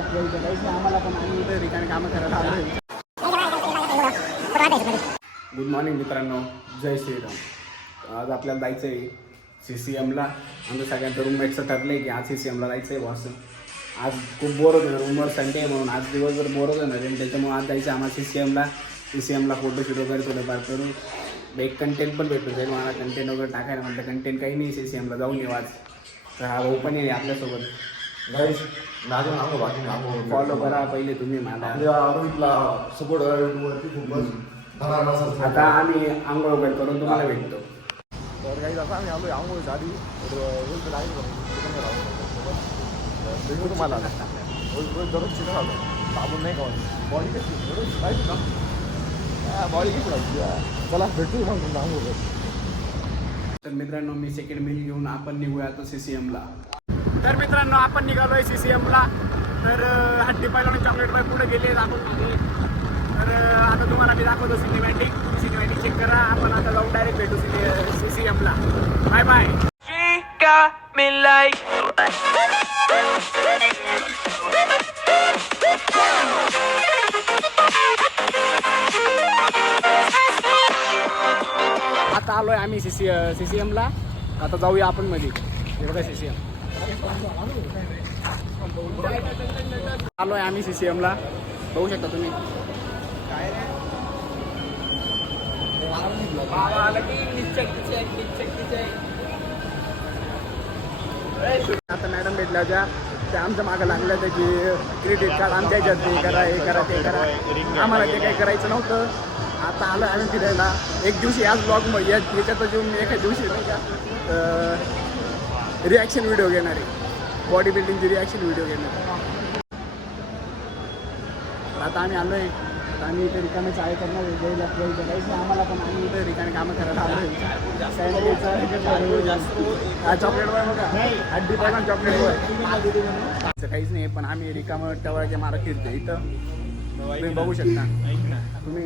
आम्हाला पण आम्ही इथं ठिकाणी कामं करायला आलो. गुड मॉर्निंग मित्रांनो, जय श्रीराम. आज आपल्याला जायचं आहे CCM ला. आमच्या सगळ्यांचं रूममेटचं ठरलं आहे की आज CCM ला जायचं आहे बॉस. आज खूप बोर होतं, रूमवर संडे आहे म्हणून आज दिवसभर बोर होतं ना, त्याच्यामुळे आज जायचं आम्हाला CCM ला फोटोशूट वगैरे थोडंफार करून एक कंटेंट पण भेटून जाईल. मला कंटेंट वगैरे टाकायला म्हटलं, कंटेंट काही नाही, CCM ला जाऊन येऊ आज. तर हा भाऊ पण आहे आपल्यासोबत. फॉलो करा पहिले तुम्ही मला. सपोर्ट आता आम्ही आंघोळ वगैरे करून तुम्हाला भेटतो. तर काही आता आम्ही आलो आंघोळीच्या आधी तुम्हाला दररोज चिकन आलो साबून नाही का बॉडी कशी बॉडी कशी राहायची. चला भेटू मग तुमचा आंघोळ. तर मित्रांनो, मी सेकंड मील घेऊन आपण निघूया आता CCM ला. तर मित्रांनो, आपण निघालोय CCM ला. तर हट्टी पाहिला चॉकलेट बाय पुढे गेले दाखवतो. तर आता तुम्हाला मी दाखवतो सिनेमॅटिक चेक करा. आपण आता जाऊन डायरेक्ट भेटू CCM ला. Bye bye. आता आलोय आम्ही CCM ला. आता जाऊया आपण मध्ये. बघा CCM आलोय आम्ही CCM ला. बघू शकता तुम्ही. आता मॅडम भेटल्या होत्या, त्या आमच्या मागं लागल्या होत्या की क्रेडिट कार्ड आमच्या ह्याच्यात हे करा हे करा ते करा. आम्हाला ते काही करायचं नव्हतं. आता आलो आम्ही फिरायला. एक दिवशी याच ब्लॉग याच्यात येऊन एका दिवशी नाही का रिॲक्शन व्हिडिओ घेणार आहे, बॉडी बिल्डिंगची रिॲक्शन व्हिडिओ घेणार. आता आम्ही आलो आहे. तर आम्ही इथे रिकामे चाय करणार आहे. जायला जायचं काहीच नाही आम्हाला, पण आम्ही इथे रिकामे कामं करायला आलो आहे. चॉकलेट बॉय बघा, हड्डी पण चॉकलेट बॉय असं काहीच नाही, पण आम्ही रिकामं टवळ्याच्या मारा फिरतो इथं. तुम्ही बघू शकता. तुम्ही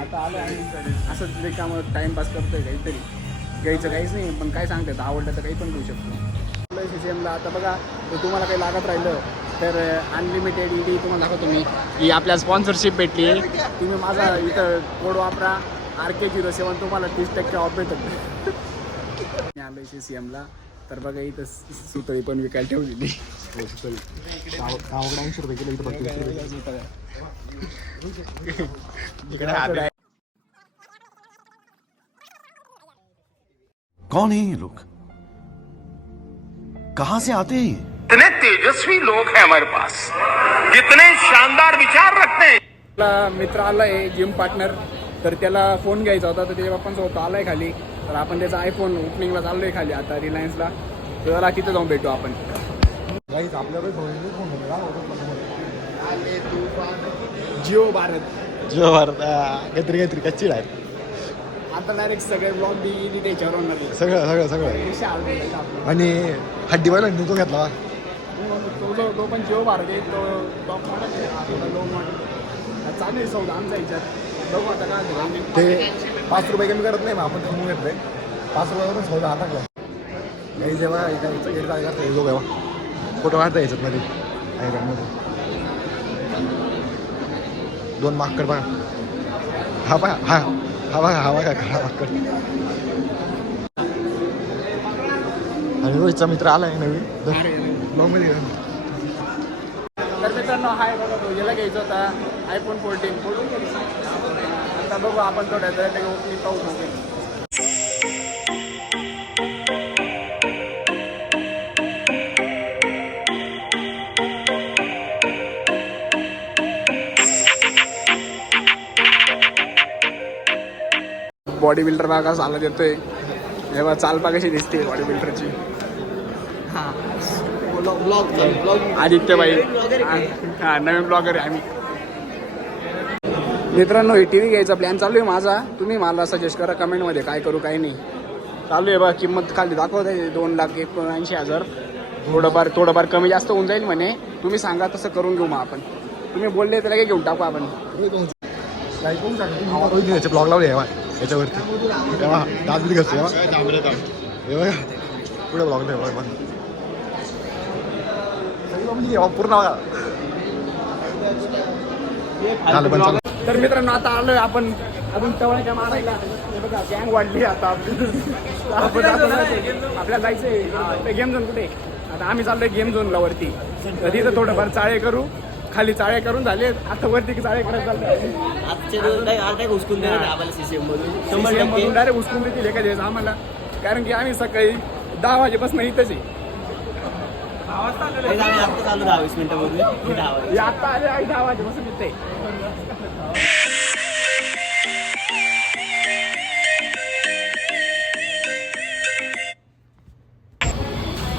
आता आलो आम्ही असंच रिकामं टाईमपास करतोय. काहीतरी घ्यायचं काहीच नाही, पण काय सांगतात आवडलं तर काही पण घेऊ शकतो. CCM ला आता बघा, तर तुम्हाला काही लागत राहिलं तर अनलिमिटेड ED तुम्हाला दाखवतो मी. ही आपल्या स्पॉन्सरशिप भेटली आहे. तुम्ही माझा इथं कोड वापरा RK07, तुम्हाला 30% ऑफ भेटत. मी आलो CCM ला. तर बघा इथं सुतळी पण विकायला ठेवलेली. गावाकडे 80 रुपये किलो, इथं फक्त 20 रुपये. कौन है ये लोग, कहां से आते हैं? कितने तेजस्वी लोग हैं हमारे पास, कितने शानदार विचार रखते हैं. आपला मित्र आलाय जिम पार्टनर. तर त्याला फोन घ्यायचा होता, तर त्याच्या बाप्पांसोबत आलाय खाली. तर आपण त्याचा आयफोन ओपनिंगला चाललोय खाली आता रिलायन्सला. तर तिथं जाऊन भेटू आपण. आपल्याकडे जिओ भारत काहीतरी कच्ची आहे. आता डायरेक्ट सगळे ब्लॉग बी त्याच्यावर होणार. सगळं आणि हड्डी बायला तो घेतला तो पण जिओ भारत आहे. तो टॉप मॉडेल आहे, लो मॉडेल चालू आहे सौदा आमच्या ह्याच्यात. बघू आता काय ते 5 रुपये कमी करत नाही मग आपण कमी घेतलंय. 5 रुपयावरून सौदा हाताकला काही जेव्हा एका फोटो काढता यायच्यात मध्ये दोन माकड बघा. हा बघा हा बघा काळा माकड. आणि रोहितचा मित्र आलाय नवीन ब्लॉग मध्ये. तर मित्रांनो हाय बघा, तो याला घ्यायचा होता iPhone 14. आता बघू आपण थोड्या ओपनिंग पाहू बघू. बॉडी बिल्डर बघा चालत येतोय. जेव्हा चालपा कशी दिसते बॉडी बिल्डरची. आदित्य भाई हा नवीन ब्लॉगर आहे आम्ही. मित्रांनो, ही TV घ्यायचा प्लॅन चालू आहे माझा. तुम्ही मला सजेस्ट करा कमेंटमध्ये काय करू काय नाही. चालू आहे बघा, किंमत खाली दाखवत आहे 2,79,000. थोडंफार कमी जास्त होऊन जाईल म्हणे. तुम्ही सांगा तसं करून घेऊ. मग आपण तुम्ही बोलले तर घेऊन टाकू आपण. ब्लॉग लावले याच्यावरती तेव्हा दाबली घरचे तेव्हा पुढे ब्लॉग नाही पूर्ण बघा. झालं पण चालू. तर मित्रांनो आता आलोय आपण अजून टवळ्याच्या मारायला. हे बघा गँग वाढली आता आपली. आपल्याला जायचंय गेम झोन कुठे. आता आम्ही चाललोय गेम झोनला वरती. तर तिथं थोडंफार चाळे करू. खाली चाळे करून झाले आता वरती चाळे करायला चालले. डायरेक्ट उचकून देतील एका दिवस आम्हाला. कारण की आम्ही सकाळी 10 वाजेपासून इथंच आहे. आता आले 10 वाजेपासून इथे.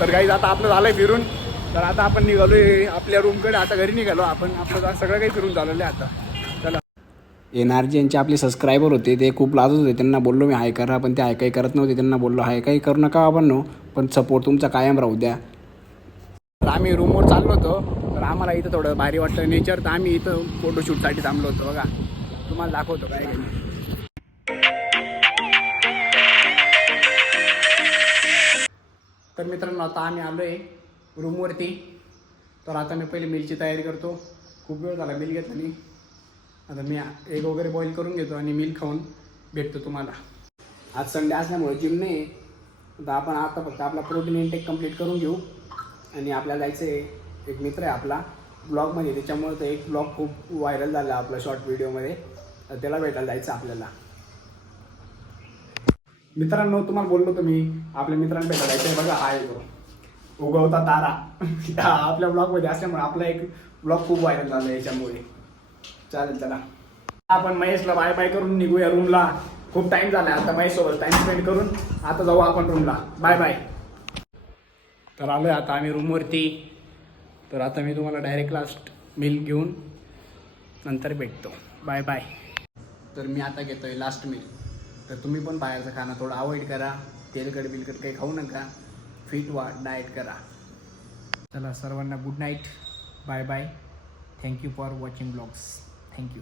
तर काही आता आपलं झालंय फिरून. तर आता आपण निघालोय आपल्या रूमकडे. आता घरी निघालो आपण. आपलं सगळं काही फिरून झालेलं आहे आता. चला. NRG यांचे आपले सबस्क्रायबर होते. ते खूप लाजत होते. त्यांना बोललो मी हाय करा, पण ते हाय काही करत नव्हते. त्यांना बोललो हाय काही करू नका आपण पण सपोर्ट तुमचा कायम राहू द्या. तर आम्ही रूमवर चाललो होतो. तर आम्हाला इथं थोडं भारी वाटलं नेचर. तर आम्ही इथं फोटोशूटसाठी थांबलो होतो. बघा तुम्हाला दाखवतो काय काही. तर मित्रांनो आता आम्ही आलो आहे रूमवरती. तर आता मी पहिले मिलची तयारी करतो. खूप वेळ झाला मिल घेतला नाही. आता मी एग वगैरे बॉईल करून घेतो आणि मिल खाऊन भेटतो तुम्हाला. आज संडे असल्यामुळे जिम नाही. तर आपण आता फक्त आपला प्रोटीन इंटेक कंप्लीट करून घेऊ. आणि आपल्याला जायचं आहे. एक मित्र आहे आपला ब्लॉगमध्ये. त्याच्यामुळे तर एक ब्लॉग खूप व्हायरल झाला आपला शॉर्ट व्हिडिओमध्ये. तर त्याला भेटायला जायचं आपल्याला. मित्रांनो तुम्हाला बोललो तुम्ही आपल्या मित्रांना भेटायला जायचं. बघा हा येतो उगवता तारा. आपल्या ब्लॉगमध्ये असल्यामुळे आपला एक ब्लॉग खूप व्हायरल झाला याच्यामुळे. चालेल चला आपण महेशला बाय बाय करून निघूया रूमला. खूप टाइम झाला आता महेशसोबत टाइम स्पेंड करून आता जाऊ आपण रूमला. Bye bye. तर आलोय आता आम्ही रूमवरती. तर आता मी तुम्हाला डायरेक्ट लास्ट मिल घेऊन नंतर भेटतो. Bye bye. तर मी आता घेतोय लास्ट मिल. तर तुम्ही पण बाहेरचं खाणं थोडं अवॉइड करा. तेलकट बिलकट काही खाऊ नका. फिट व्हा, डाएट करा. चला सर्वांना good night. Bye bye. Thank you for watching blogs. Thank you.